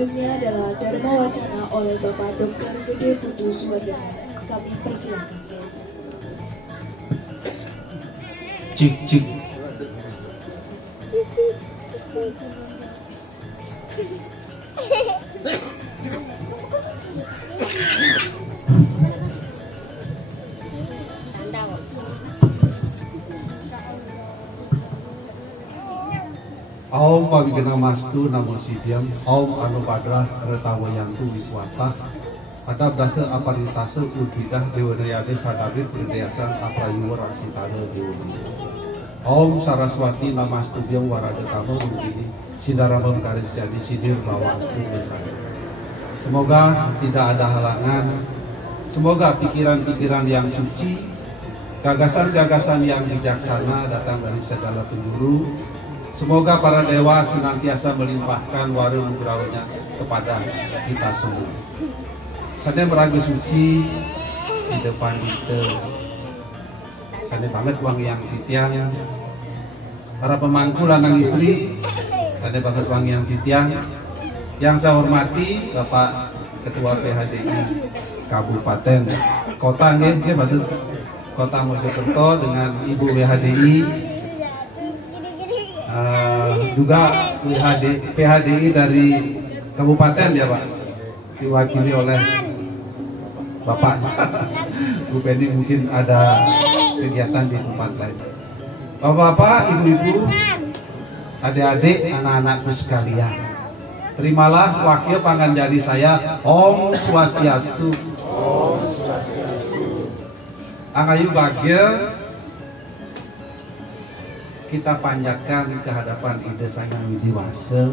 Berikutnya adalah Dharma Wacana oleh Bapak Dr. Gede Putu Suwardana. Kami persilakan. Cik cik. Om Pabigena Mastu Namo Sidyam Om Anu Padrah Retawayantu Wiswata Ada Dasa Aparitase Udhidah Dewanayade Sadabit Berdayasan Aprayuwa Raksitana Dewanaya Om Saraswati Namastubyam Warada Tamo Begini Sindaramam Karisyadi Sidir Bawantu Desana. Semoga tidak ada halangan. Semoga pikiran-pikiran yang suci, gagasan-gagasan yang bijaksana datang dari segala penjuru. Semoga para dewa senantiasa melimpahkan waru nugrahnya kepada kita semua. Saya meragu suci di depan kita. Saya banget uang yang titiang. Para pemangku lanang istri, saya banget uang yang titiang. Yang saya hormati Bapak Ketua PHDI Kabupaten Kota nggih betul. Kota Mojokerto dengan Ibu WHDI. Juga PHDI dari kabupaten ya Pak, diwakili oleh Bapak Bu Penny, mungkin ada kegiatan di tempat lain. Bapak-bapak, ibu-ibu, adik-adik, anak-anakku sekalian, terimalah wakil panganjari saya, Om Swastiastu. Om Swastiastu. Angayu bagel kita panjatkan ke hadapan Ide Sang Widiwasa,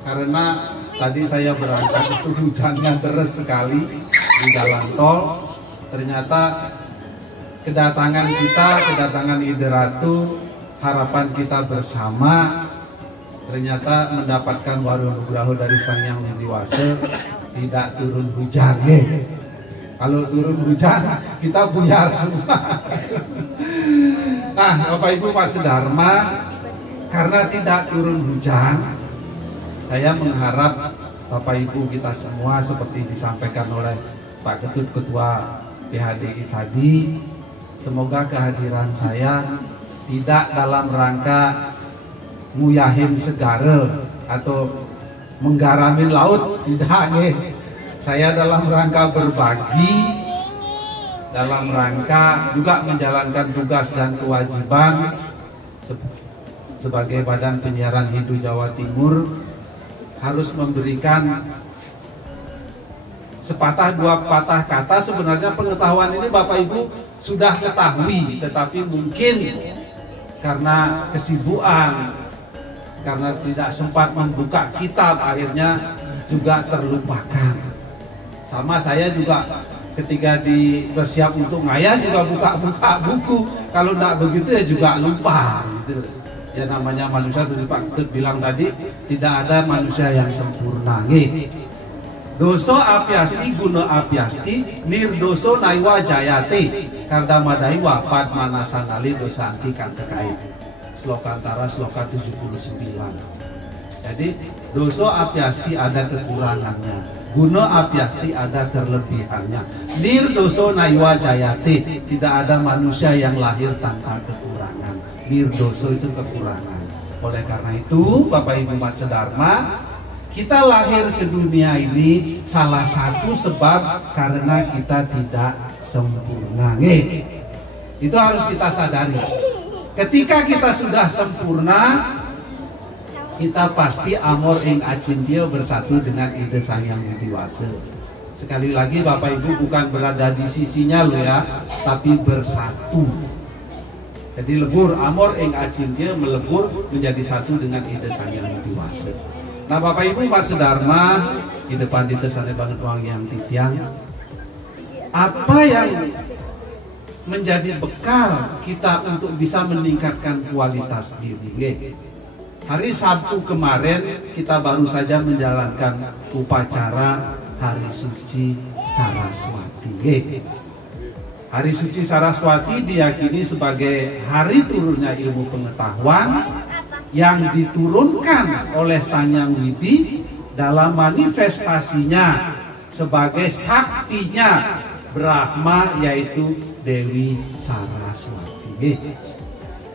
karena tadi saya berangkat itu hujannya deras sekali di jalan tol. Ternyata kedatangan Ide Ratu, harapan kita bersama, ternyata mendapatkan waru nugraha dari Sang Yang Widiwasa, tidak turun hujan. Kalau turun hujan kita buyar semua. Nah, Bapak Ibu Pak Sedharma, karena tidak turun hujan, saya mengharap Bapak Ibu kita semua seperti disampaikan oleh Pak Ketut Ketua PHDI tadi, semoga kehadiran saya tidak dalam rangka nguyahin segara atau menggaramin laut, tidak nih. Saya dalam rangka berbagi, dalam rangka juga menjalankan tugas dan kewajiban sebagai Badan Penyiaran Hindu Jawa Timur, harus memberikan sepatah dua patah kata. Sebenarnya pengetahuan ini Bapak Ibu sudah ketahui, tetapi mungkin karena kesibukan, karena tidak sempat membuka kitab, akhirnya juga terlupakan. Sama saya juga ketika bersiap untuk ngayah juga buka-buka buku. Kalau tidak begitu ya juga lupa gitu. Ya namanya manusia, seperti Pak Ketut bilang tadi, tidak ada manusia yang sempurna. Doso apiasti guno apiasti nirdoso naiwa jayate kardamadai wapat manasanali dosa anti kan terkait. Slokantara sloka 79. Jadi doso apiasti ada kekurangannya, guno apiasti ada kelebihannya. Nirdoso naiwa jayate, tidak ada manusia yang lahir tanpa kekurangan. Nirdoso itu kekurangan. Oleh karena itu Bapak Ibu Mat Sedharma, kita lahir ke dunia ini salah satu sebab karena kita tidak sempurna. Itu harus kita sadari. Ketika kita sudah sempurna, kita pasti amor ing acintya bersatu dengan Ide Sang Yang Widiwasa. Sekali lagi Bapak Ibu, bukan berada di sisinya loh ya, tapi bersatu. Jadi lebur amor ing acintya, melebur menjadi satu dengan Ide Sang Yang Widiwasa. Nah Bapak Ibu Pak Sedharma, di depan Ide Sane banget uang yang titiang, apa yang menjadi bekal kita untuk bisa meningkatkan kualitas diri? Hari Sabtu kemarin kita baru saja menjalankan upacara Hari Suci Saraswati. Hari Suci Saraswati diyakini sebagai hari turunnya ilmu pengetahuan yang diturunkan oleh Sang Yang Widi dalam manifestasinya sebagai saktinya Brahma, yaitu Dewi Saraswati.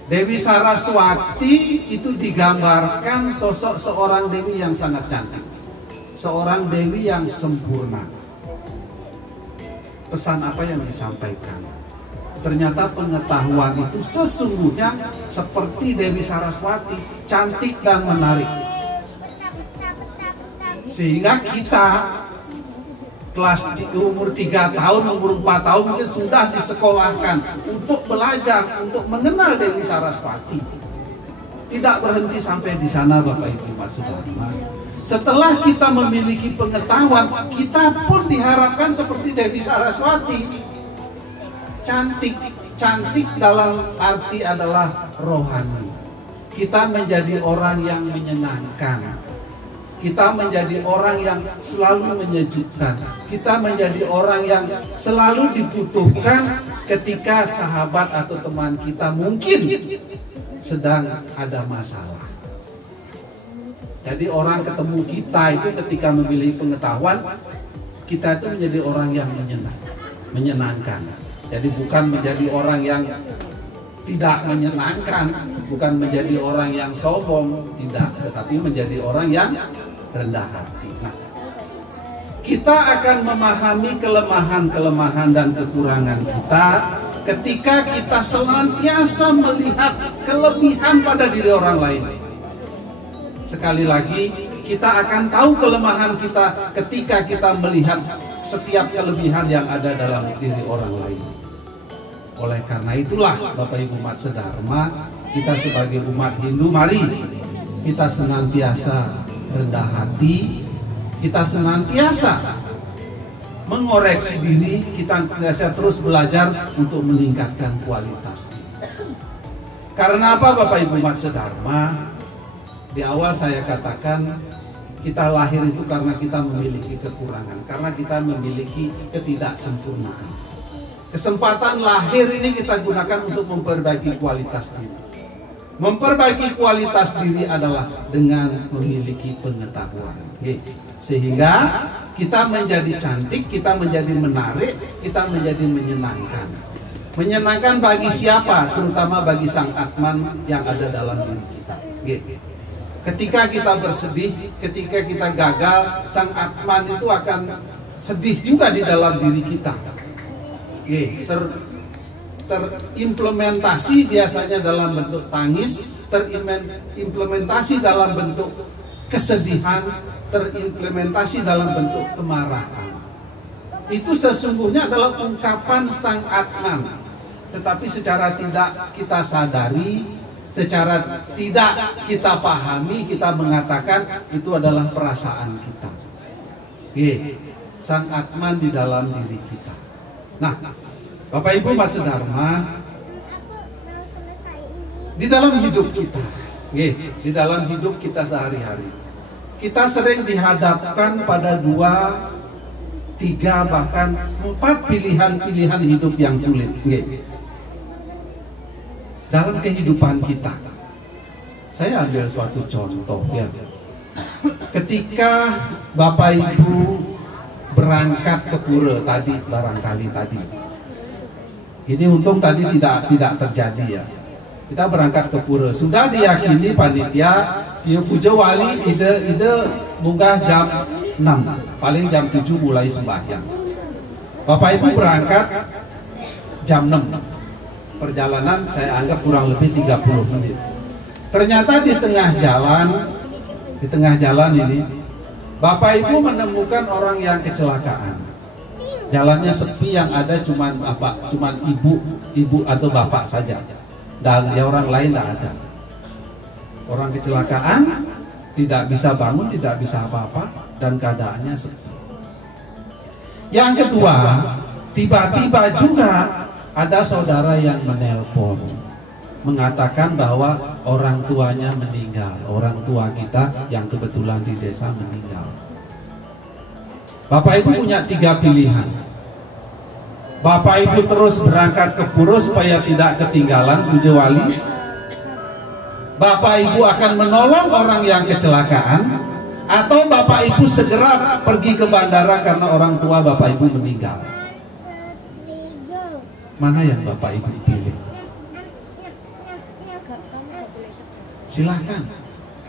Dewi Saraswati itu digambarkan sosok seorang dewi yang sangat cantik, seorang dewi yang sempurna. Pesan apa yang disampaikan? Ternyata pengetahuan itu sesungguhnya seperti Dewi Saraswati, cantik dan menarik. Sehingga kita kelas umur 3 tahun, umur 4 tahun mungkin sudah disekolahkan untuk belajar, untuk mengenal Dewi Saraswati. Tidak berhenti sampai di sana, Bapak Ibu Saudara. Setelah kita memiliki pengetahuan, kita pun diharapkan seperti Dewi Saraswati. Cantik, cantik dalam arti adalah rohani. Kita menjadi orang yang menyenangkan. Kita menjadi orang yang selalu menyejukkan. Kita menjadi orang yang selalu dibutuhkan ketika sahabat atau teman kita mungkin sedang ada masalah. Jadi orang ketemu kita itu ketika memilih pengetahuan, kita itu menjadi orang yang menyenangkan. Jadi bukan menjadi orang yang tidak menyenangkan, bukan menjadi orang yang sombong, tidak, tetapi menjadi orang yang rendah hati. Nah, kita akan memahami kelemahan-kelemahan dan kekurangan kita ketika kita senantiasa melihat kelebihan pada diri orang lain. Sekali lagi, kita akan tahu kelemahan kita ketika kita melihat setiap kelebihan yang ada dalam diri orang lain. Oleh karena itulah, Bapak Ibu Umat Sedharma, kita sebagai umat Hindu, mari kita senantiasa rendah hati, kita senantiasa mengoreksi diri, kita senantiasa terus belajar untuk meningkatkan kualitas. Karena apa, Bapak Ibu Umat Sedharma? Di awal saya katakan kita lahir itu karena kita memiliki kekurangan, karena kita memiliki ketidaksempurnaan. Kesempatan lahir ini kita gunakan untuk memperbaiki kualitas diri. Memperbaiki kualitas diri adalah dengan memiliki pengetahuan. Sehingga kita menjadi cantik, kita menjadi menarik, kita menjadi menyenangkan. Menyenangkan bagi siapa? Terutama bagi sang Atman yang ada dalam diri kita. Ketika kita bersedih, ketika kita gagal, sang Atman itu akan sedih juga di dalam diri kita. Terimplementasi biasanya dalam bentuk tangis, terimplementasi dalam bentuk kesedihan, terimplementasi dalam bentuk kemarahan. Itu sesungguhnya adalah ungkapan sang Atman, tetapi secara tidak kita sadari, secara tidak kita pahami, kita mengatakan itu adalah perasaan kita. Sang Atman di dalam diri kita. Nah, Bapak Ibu Mas Sedharma, di dalam hidup kita, di dalam hidup kita sehari-hari, kita sering dihadapkan pada 2, 3, bahkan 4 pilihan-pilihan hidup yang sulit. Dalam kehidupan kita, saya ambil suatu contoh ya. Ketika Bapak Ibu berangkat ke pura tadi, barangkali tadi. Ini untung tadi tidak terjadi ya. Kita berangkat ke pura, sudah diyakini panitia, dia puja wali ide munggah jam 6, paling jam 7 mulai sembahyang. Bapak Ibu berangkat jam 6. Perjalanan saya anggap kurang lebih 30 menit. Ternyata di tengah jalan ini Bapak Ibu menemukan orang yang kecelakaan. Jalannya sepi, yang ada cuman ibu atau bapak saja. Dan ya orang lain tidak ada. Orang kecelakaan, tidak bisa bangun, tidak bisa apa-apa, dan keadaannya sepi. Yang kedua, tiba-tiba juga ada saudara yang menelpon, mengatakan bahwa orang tuanya meninggal, orang tua kita yang kebetulan di desa meninggal. Bapak Ibu punya 3 pilihan. Bapak Ibu terus berangkat ke pura supaya tidak ketinggalan puja wali. Bapak Ibu akan menolong orang yang kecelakaan, Atau Bapak Ibu segera pergi ke bandara karena orang tua Bapak Ibu meninggal. Mana yang Bapak Ibu pilih? Silakan.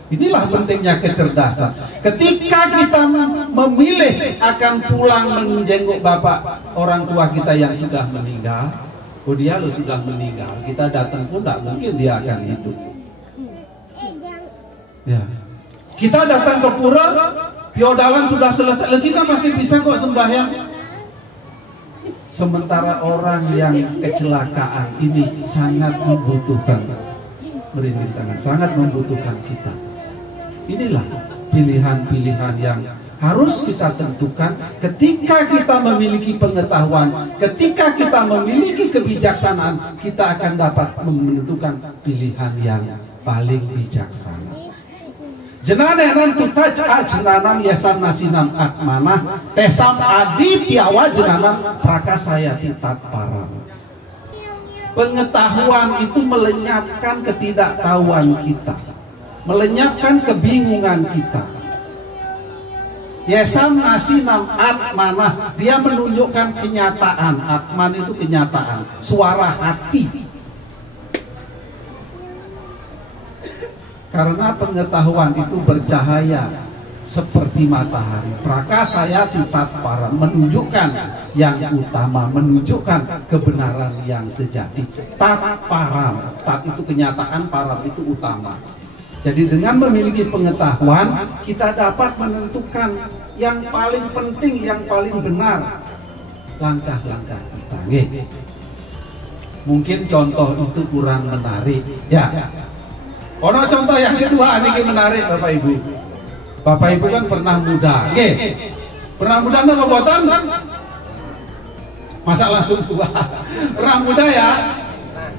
Inilah pentingnya kecerdasan. Ketika kita memilih akan pulang menjenguk bapak orang tua kita yang sudah meninggal, oh dia lo sudah meninggal, kita datang pun tidak mungkin dia akan hidup. Ya. Kita datang ke pura, piodalan sudah selesai, kita masih bisa kok sembahyang. Sementara orang yang kecelakaan ini sangat membutuhkan, merinding tangan, sangat membutuhkan kita. Inilah pilihan-pilihan yang harus kita tentukan ketika kita memiliki pengetahuan, ketika kita memiliki kebijaksanaan, kita akan dapat menentukan pilihan yang paling bijaksana. Jenanam tutaj jenanam yasan nasinam atmanah tesam adi piawa jenanam prakasayati tatparam. Pengetahuan itu melenyapkan ketidaktahuan kita, melenyapkan kebingungan kita. Yesam nasinam atmanah, dia menunjukkan kenyataan. Atman itu kenyataan, suara hati. Karena pengetahuan itu bercahaya seperti matahari. Prakasaya titat para, menunjukkan yang utama, menunjukkan kebenaran yang sejati. Tat param, tat itu kenyataan, param itu utama. Jadi dengan memiliki pengetahuan, kita dapat menentukan yang paling penting, yang paling benar, langkah-langkah kita. Mungkin contoh itu kurang menarik, ya. Ono contoh yang kedua ini menarik, Bapak Ibu. Bapak Ibu kan pernah muda, pernah muda nama buatan? Masa langsung tua? Pernah muda ya?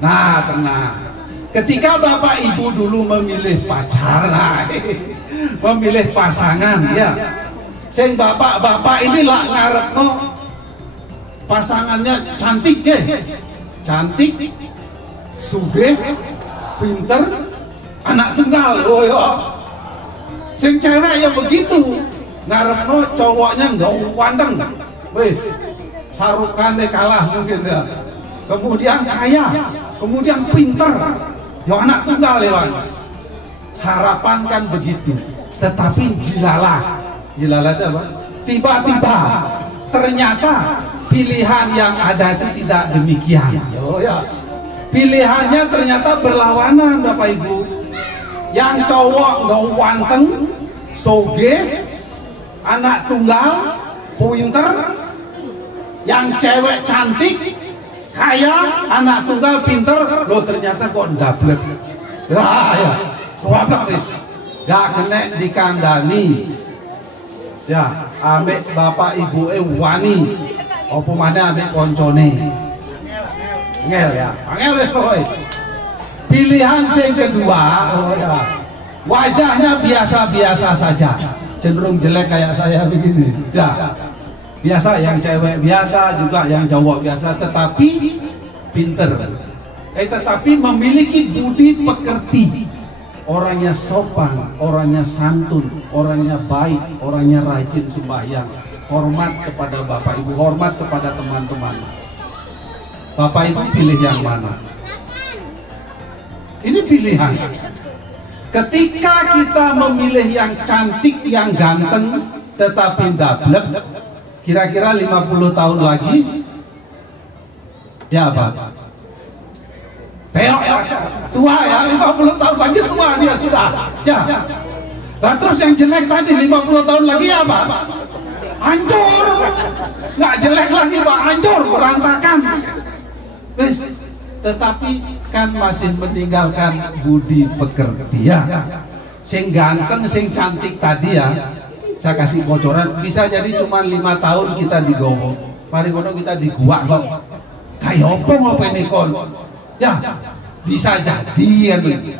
Nah, pernah. Ketika Bapak Ibu dulu memilih pacar, memilih pasangan, ya. Sing bapak ini lah ngarepno pasangannya cantik, cantik, sugih, pinter, anak tunggal. Oh ya. Sing cewek ya begitu, ngarepno cowoknya enggak wandeng, wis sarukannya kalah mungkin ya. Kemudian kaya, kemudian pinter, ya anak tunggal lewat. Harapan kan begitu, tetapi jilalah itu apa? Tiba-tiba ternyata pilihan yang ada itu tidak demikian. Oh ya, pilihannya ternyata berlawanan, Bapak Ibu. Yang cowok nggak wanteng, soge, anak tunggal, pinter. Yang cewek cantik, kaya, anak tunggal, pinter. Lo ternyata kok double. Ya, wabak wis. Gak kena dikandani. Ya, ambek bapak ibu wani. Apa mana ambek koncone. Angel ya, angel wis pokoke. Pilihan yang kedua, oh ya, wajahnya biasa-biasa saja, cenderung jelek kayak saya begini. Ya, biasa, yang cewek biasa juga, yang cowok biasa, tetapi pinter. Tetapi memiliki budi pekerti. Orangnya sopan, orangnya santun, orangnya baik, orangnya rajin sembahyang, hormat kepada bapak ibu, hormat kepada teman-teman. Bapak ibu pilih yang mana? Ini pilihan. Ketika kita memilih yang cantik, yang ganteng, tetapi dablek, kira-kira 50 tahun lagi, ya apa? Peok ya, tua ya, 50 tahun lagi tua dia sudah. Ya. Dan terus yang jelek tadi 50 tahun lagi apa? Hancur. Nggak jelek lagi Pak, hancur, berantakan. Tetapi kan masih meninggalkan budi pekerti ya. Sing ganteng, sing cantik tadi ya, saya kasih bocoran, bisa jadi cuma 5 tahun kita digowo. Mari kono kita diguak kok. Kayak apa ini kon? Ya, bisa jadi ya,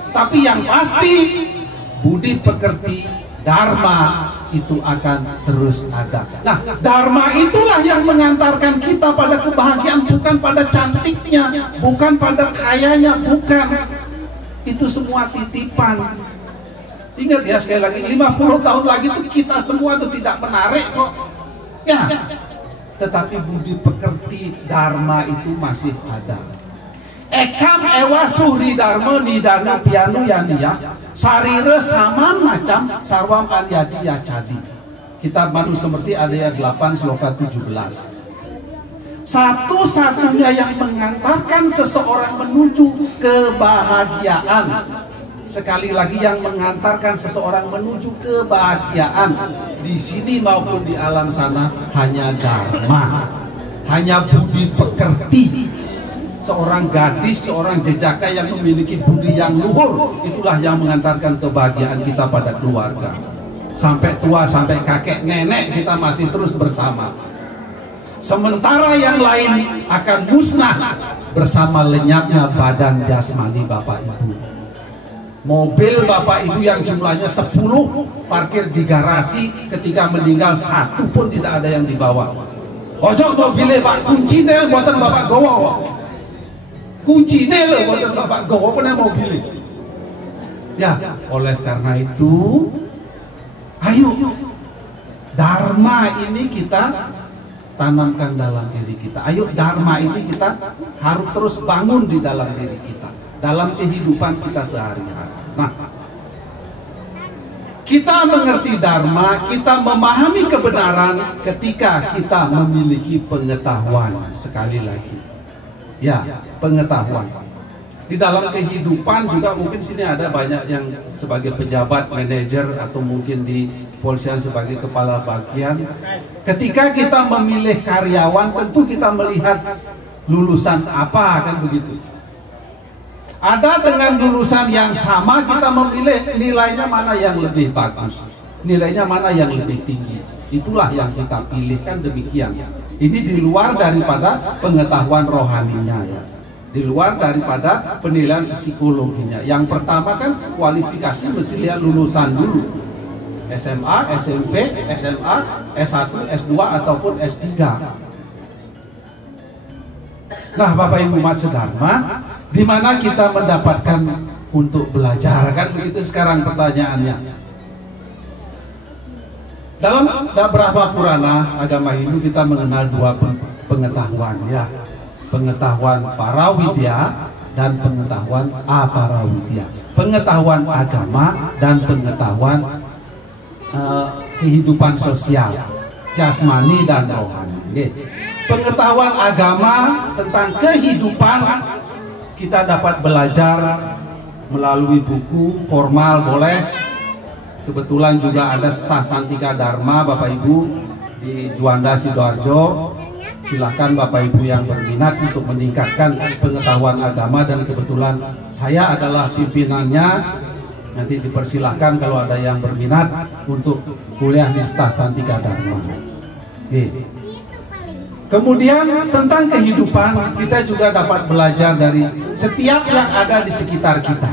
tapi yang pasti budi pekerti, dharma itu akan terus ada. Nah, dharma itulah yang mengantarkan kita pada kebahagiaan, bukan pada cantiknya, bukan pada kayanya, bukan. Itu semua titipan. Ingat ya sekali lagi, 50 tahun lagi tuh kita semua tuh tidak menarik kok. Ya. Tetapi budi pekerti dharma itu masih ada. Ekam ewa suri dharma nidana pianu yandia sarire sama macam sarwam adyadi yacadi. Kitab Manu Semerti ayat 8 sloka 17. Satu-satunya yang mengantarkan seseorang menuju kebahagiaan, sekali lagi yang mengantarkan seseorang menuju kebahagiaan di sini maupun di alam sana hanya dharma, hanya budi pekerti. Seorang gadis, seorang jejaka yang memiliki budi yang luhur, itulah yang mengantarkan kebahagiaan kita pada keluarga. Sampai tua, sampai kakek, nenek kita masih terus bersama. Sementara yang lain akan musnah bersama lenyapnya badan jasmani Bapak Ibu. Mobil Bapak Ibu yang jumlahnya 10 parkir di garasi, ketika meninggal satu pun tidak ada yang dibawa. Ojo mobilnya Pak, kunci deh buatan Bapak gowo. Kunci deh buatan Bapak gowo punya mobilnya. Ya, oleh karena itu ayo dharma ini kita tanamkan dalam diri kita. Ayo dharma ini kita harus terus bangun di dalam diri kita, dalam kehidupan kita sehari-hari. Nah, kita mengerti dharma, kita memahami kebenaran ketika kita memiliki pengetahuan. Sekali lagi, ya, pengetahuan. Di dalam kehidupan juga mungkin sini ada banyak yang sebagai pejabat, manajer, atau mungkin di polisian sebagai kepala bagian. Ketika kita memilih karyawan, tentu kita melihat lulusan apa, kan begitu. Ada dengan lulusan yang sama kita memilih nilainya mana yang lebih bagus, nilainya mana yang lebih tinggi. Itulah yang kita pilih, kan demikian. Ini di luar daripada pengetahuan rohaninya ya. Di luar daripada penilaian psikologinya. Yang pertama kan kualifikasi mesti lihat lulusan dulu. SMA, SMP, SMA, S1, S2 ataupun S3. Nah, Bapak Ibu Maksud Dharma, di mana kita mendapatkan untuk belajar, kan begitu sekarang pertanyaannya. Dalam Brahma Purana agama Hindu kita mengenal dua pengetahuan ya. Pengetahuan Parawidya dan pengetahuan Aparawidya. Pengetahuan agama dan pengetahuan kehidupan sosial, jasmani dan rohani. Pengetahuan agama tentang kehidupan kita dapat belajar melalui buku formal boleh. Kebetulan juga ada Staf Santika Dharma Bapak Ibu di Juanda Sidoarjo. Silakan Bapak Ibu yang berminat untuk meningkatkan pengetahuan agama, dan kebetulan saya adalah pimpinannya. Nanti dipersilahkan kalau ada yang berminat untuk kuliah di Staf Santika Dharma. Kemudian tentang kehidupan kita juga dapat belajar dari setiap yang ada di sekitar kita.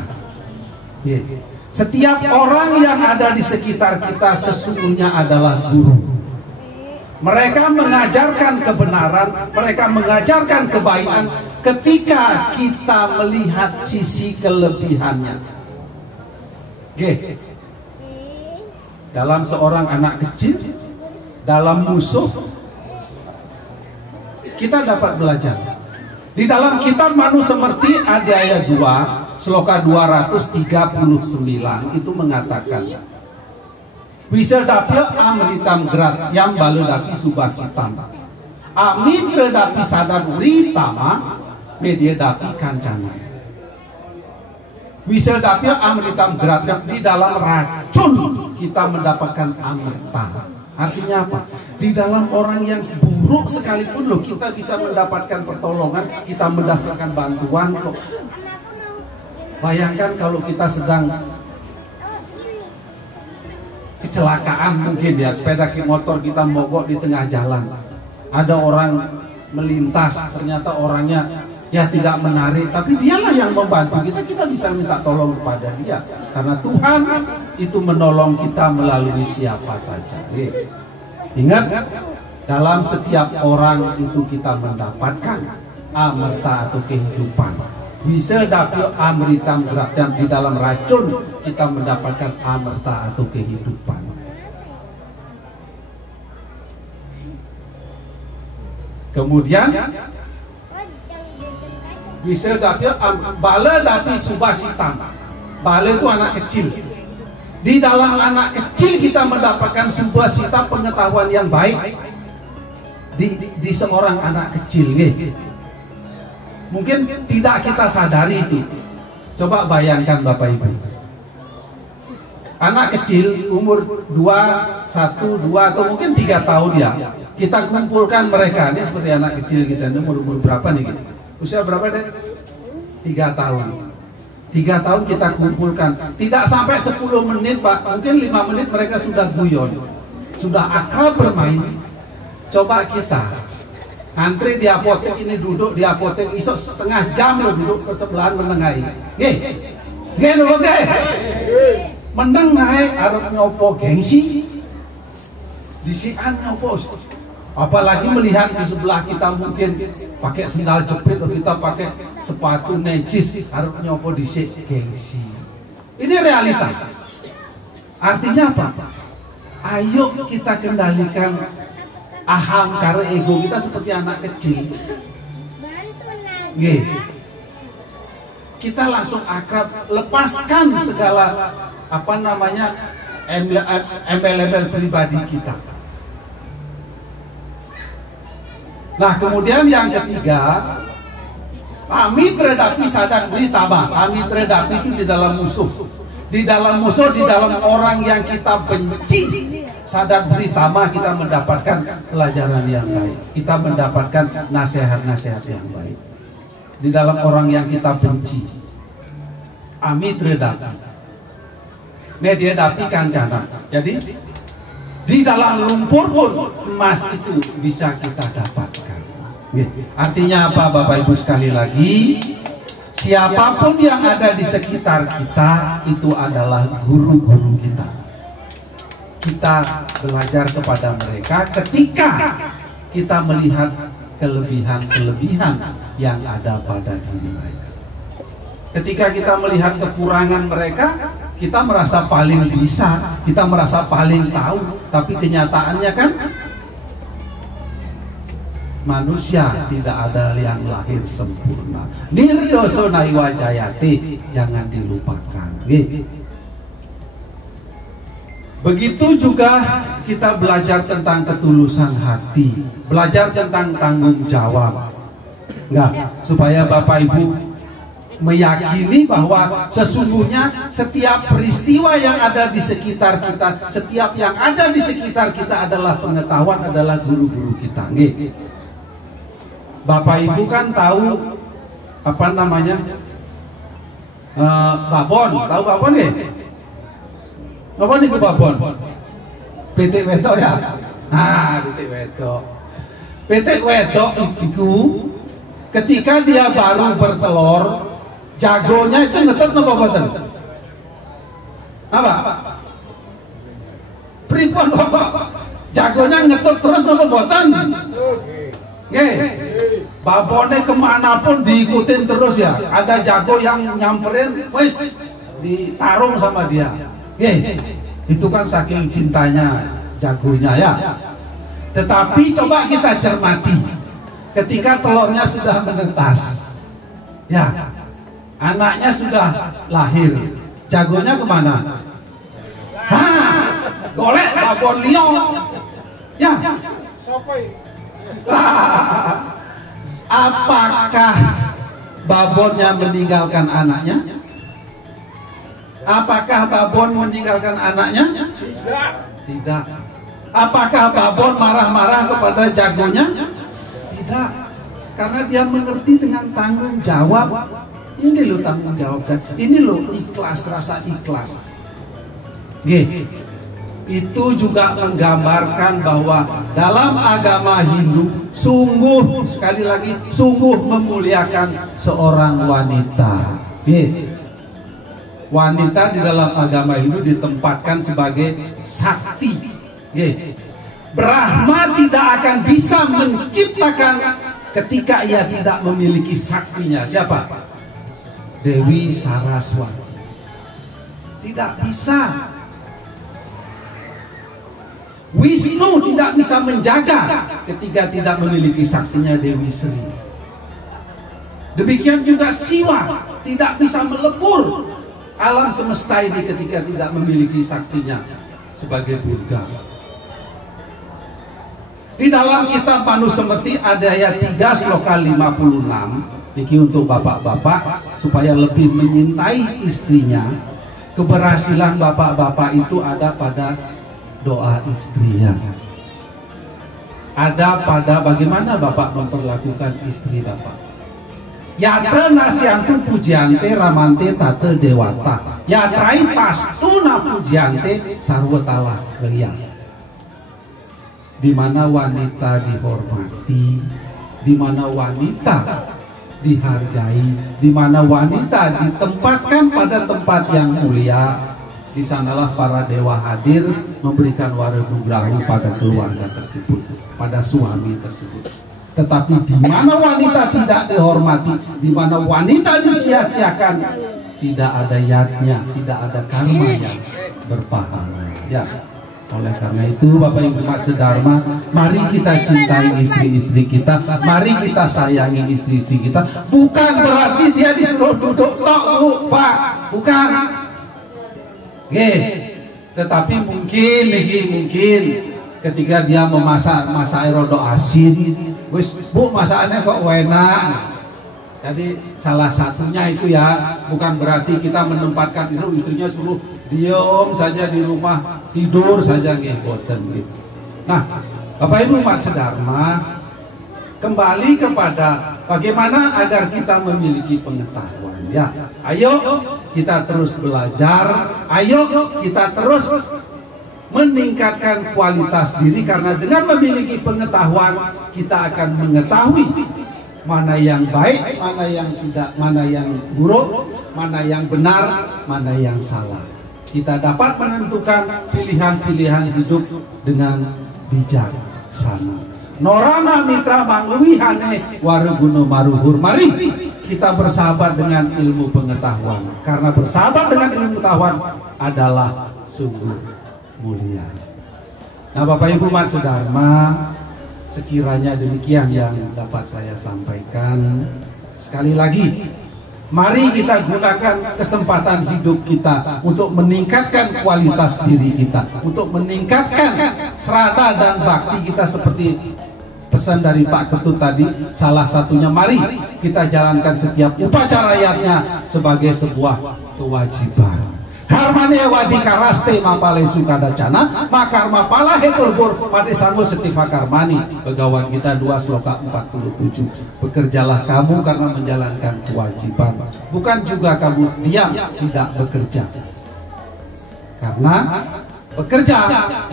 Setiap orang yang ada di sekitar kita sesungguhnya adalah guru. Mereka mengajarkan kebenaran, mereka mengajarkan kebaikan ketika kita melihat sisi kelebihannya. Dalam seorang anak kecil, dalam musuh, kita dapat belajar. Di dalam kitab Manu Semerti ayat 2, sloka 239 itu mengatakan, Wiserdapya amritam grat yang baledapi subasitam. Amitra dapi sadar ritama media dapi kancana. Wiserdapya amritam grat, di dalam racun kita mendapatkan amrita. Artinya apa? Di dalam orang yang buruk sekalipun loh kita bisa mendapatkan pertolongan, kita mendapatkan bantuan kok. Bayangkan kalau kita sedang kecelakaan mungkin ya, sepeda motor kita mogok di tengah jalan, ada orang melintas, ternyata orangnya ya tidak menarik, tapi dialah yang membantu kita, kita bisa minta tolong kepada dia, karena Tuhan itu menolong kita melalui siapa saja. Ingat, dalam setiap orang itu kita mendapatkan amarta atau kehidupan. Bisa dapat amritam gerak, dan di dalam racun kita mendapatkan amerta atau kehidupan. Kemudian bisa dapat bala dapat subasitam. Bala itu anak kecil. Di dalam anak kecil kita mendapatkan subasita, pengetahuan yang baik di seorang anak kecil. Mungkin tidak kita sadari itu. Coba bayangkan Bapak Ibu. Anak kecil umur 2, 1, 2 atau mungkin 3 tahun ya. Kita kumpulkan mereka, ini seperti anak kecil kita, ini umur berapa nih? Usia berapa deh? 3 tahun. 3 tahun kita kumpulkan. Tidak sampai 10 menit Pak, mungkin 5 menit mereka sudah guyon. Sudah akrab bermain. Coba kita antri di apotek, ini duduk di apotek, isok setengah jam lo duduk ke sebelahan menengahi. Menengahi arep nyopo gengsi. Disian nyopo. Apalagi melihat di sebelah kita mungkin pakai sendal jepit atau kita pakai sepatu necis, arep nyopo disik gengsi. Ini realita. Artinya apa? Ayo kita kendalikan ahamkara ego kita seperti anak kecil. Kita langsung akrab, lepaskan segala embel-embel pribadi kita. Nah, kemudian yang ketiga, amitra dapi sadar tama. Amitra dapi itu di dalam musuh. Di dalam musuh, di dalam orang yang kita benci, sadar tama, kita mendapatkan pelajaran yang baik. Kita mendapatkan nasihat-nasihat yang baik. Di dalam orang yang kita benci, amitra dapi, media dapi kancana. Jadi di dalam lumpur pun emas itu bisa kita dapatkan. Artinya apa Bapak Ibu sekali lagi? Siapapun yang ada di sekitar kita itu adalah guru-guru kita. Kita belajar kepada mereka ketika kita melihat kelebihan-kelebihan yang ada pada diri mereka. Ketika kita melihat kekurangan mereka, kita merasa paling bisa, kita merasa paling tahu, tapi kenyataannya kan manusia tidak ada yang lahir sempurna. Nirdoso naiwajayati, jangan dilupakan. Begitu juga kita belajar tentang ketulusan hati, belajar tentang tanggung jawab. Supaya Bapak Ibu meyakini bahwa sesungguhnya setiap peristiwa yang ada di sekitar kita, setiap yang ada di sekitar kita adalah pengetahuan, adalah guru-guru kita. Bapak Ibu kan tahu babon, tahu babon nggih? Apa niku babon? Pitik wedok ya. Pitik wedok. Pitik wedok itu ketika dia baru bertelur, jagonya itu ngetet napa mboten? Apa? Pripun Bapak? Jagonya ngetet terus napa mboten? Nggih. Babone kemanapun diikutin terus ya. Ada jago yang nyamperin, wis ditarung sama dia. Itu kan saking cintanya jagonya ya. Tetapi coba kita cermati, ketika telurnya sudah menetas, ya, anaknya sudah lahir, jagonya kemana? Golek babon liyo, ya. Apakah babonnya meninggalkan anaknya? Apakah babon meninggalkan anaknya? Tidak. Apakah babon marah-marah kepada jagonya? Tidak. Karena dia mengerti dengan tanggung jawab. Ini loh tanggung jawab. Ini loh ikhlas, rasa ikhlas. Itu juga menggambarkan bahwa dalam agama Hindu sungguh, sekali lagi, sungguh memuliakan seorang wanita. Wanita di dalam agama Hindu ditempatkan sebagai sakti. Brahma tidak akan bisa menciptakan ketika ia tidak memiliki saktinya. Siapa? Dewi Saraswati. Tidak bisa. Wisnu tidak bisa menjaga ketika tidak memiliki saktinya Dewi Sri. Demikian juga Siwa tidak bisa melebur alam semesta ini ketika tidak memiliki saktinya sebagai Durga. Di dalam kitab Manusemeti ada ayat 3 sloka 56. Ini untuk bapak-bapak supaya lebih menyintai istrinya. Keberhasilan bapak-bapak itu ada pada doa istrinya. Ada pada bagaimana bapak memperlakukan istri bapak. Yatra nasyantu pujiante ramante tate dewata. Yatrai pastuna pujiante sarwatala kalian. Di mana wanita dihormati, di mana wanita dihargai, di mana wanita ditempatkan pada tempat yang mulia, di sanalah para dewa hadir memberikan waranugraha pada keluarga tersebut, pada suami tersebut. Tetapi di mana wanita tidak dihormati, di mana wanita disia-siakan, tidak ada yadnya, tidak ada karma yang berpahala. Ya. Oleh karena itu Bapak Ibu Mak Sedharma, mari kita cintai istri-istri kita, mari kita sayangi istri-istri kita. Bukan berarti dia disuruh duduk tok, Bu, Pak, bukan. Tetapi mungkin ketika dia memasak air rodo asin, wis Bu masakannya kok enak. Jadi salah satunya itu ya, bukan berarti kita menempatkan istrinya suruh diam saja di rumah, tidur saja gitu. Nah, Bapak Ibu Mak Sedharma, kembali kepada bagaimana agar kita memiliki pengetahuan. Ya, ayo kita terus belajar, ayo kita terus meningkatkan kualitas diri, karena dengan memiliki pengetahuan kita akan mengetahui mana yang baik, mana yang tidak, mana yang buruk, mana yang benar, mana yang salah. Kita dapat menentukan pilihan-pilihan hidup dengan bijaksana. Norana mitra mangluwi hane waruguno maruhur. Mari kita bersahabat dengan ilmu pengetahuan, karena bersahabat dengan ilmu pengetahuan adalah sungguh mulia. Nah, Bapak Ibu Mak Sedharma, sekiranya demikian yang dapat saya sampaikan. Sekali lagi, mari kita gunakan kesempatan hidup kita untuk meningkatkan kualitas diri kita, untuk meningkatkan serata dan bakti kita seperti pesan dari Pak Ketut tadi. Salah satunya, mari kita jalankan setiap upacara rakyatnya sebagai sebuah kewajiban. Karmane wadi karaste mapale sukadacana makarma pala heturbur pada sanggo setiva karmani. Pegawan kita 2 sloka 47. Bekerjalah kamu karena menjalankan kewajiban, bukan juga kamu diam tidak bekerja, karena bekerja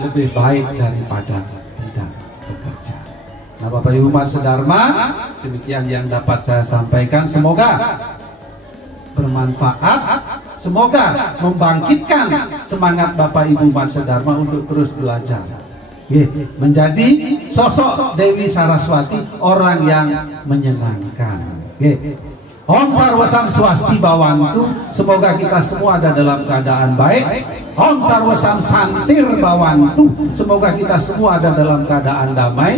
lebih baik daripada tidak bekerja. Nah, Bapak Ibu Mak Sedharma, demikian yang dapat saya sampaikan. Semoga bermanfaat, semoga membangkitkan semangat Bapak Ibu Mak Sedharma untuk terus belajar, menjadi sosok Dewi Saraswati, orang yang menyenangkan. Om Sarwasam Swasti Bawantu, semoga kita semua ada dalam keadaan baik. Om Sarwasam Santir Bawantu, semoga kita semua ada dalam keadaan damai.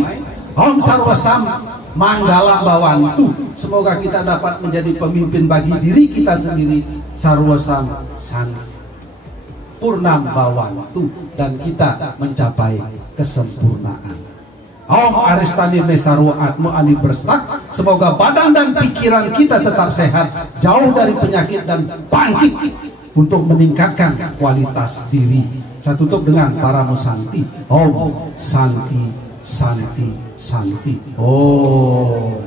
Om Sarwasam Manggala Bawantu, semoga kita dapat menjadi pemimpin bagi diri kita sendiri. Sarwasam Purnam Bawantu, dan kita mencapai kesempurnaan. Om Aristani Mesarwa Atmo Ani Berstak, semoga badan dan pikiran kita tetap sehat, jauh dari penyakit, dan bangkit untuk meningkatkan kualitas diri. Saya tutup dengan para musanti. Om Santi Santi Santi. Oh.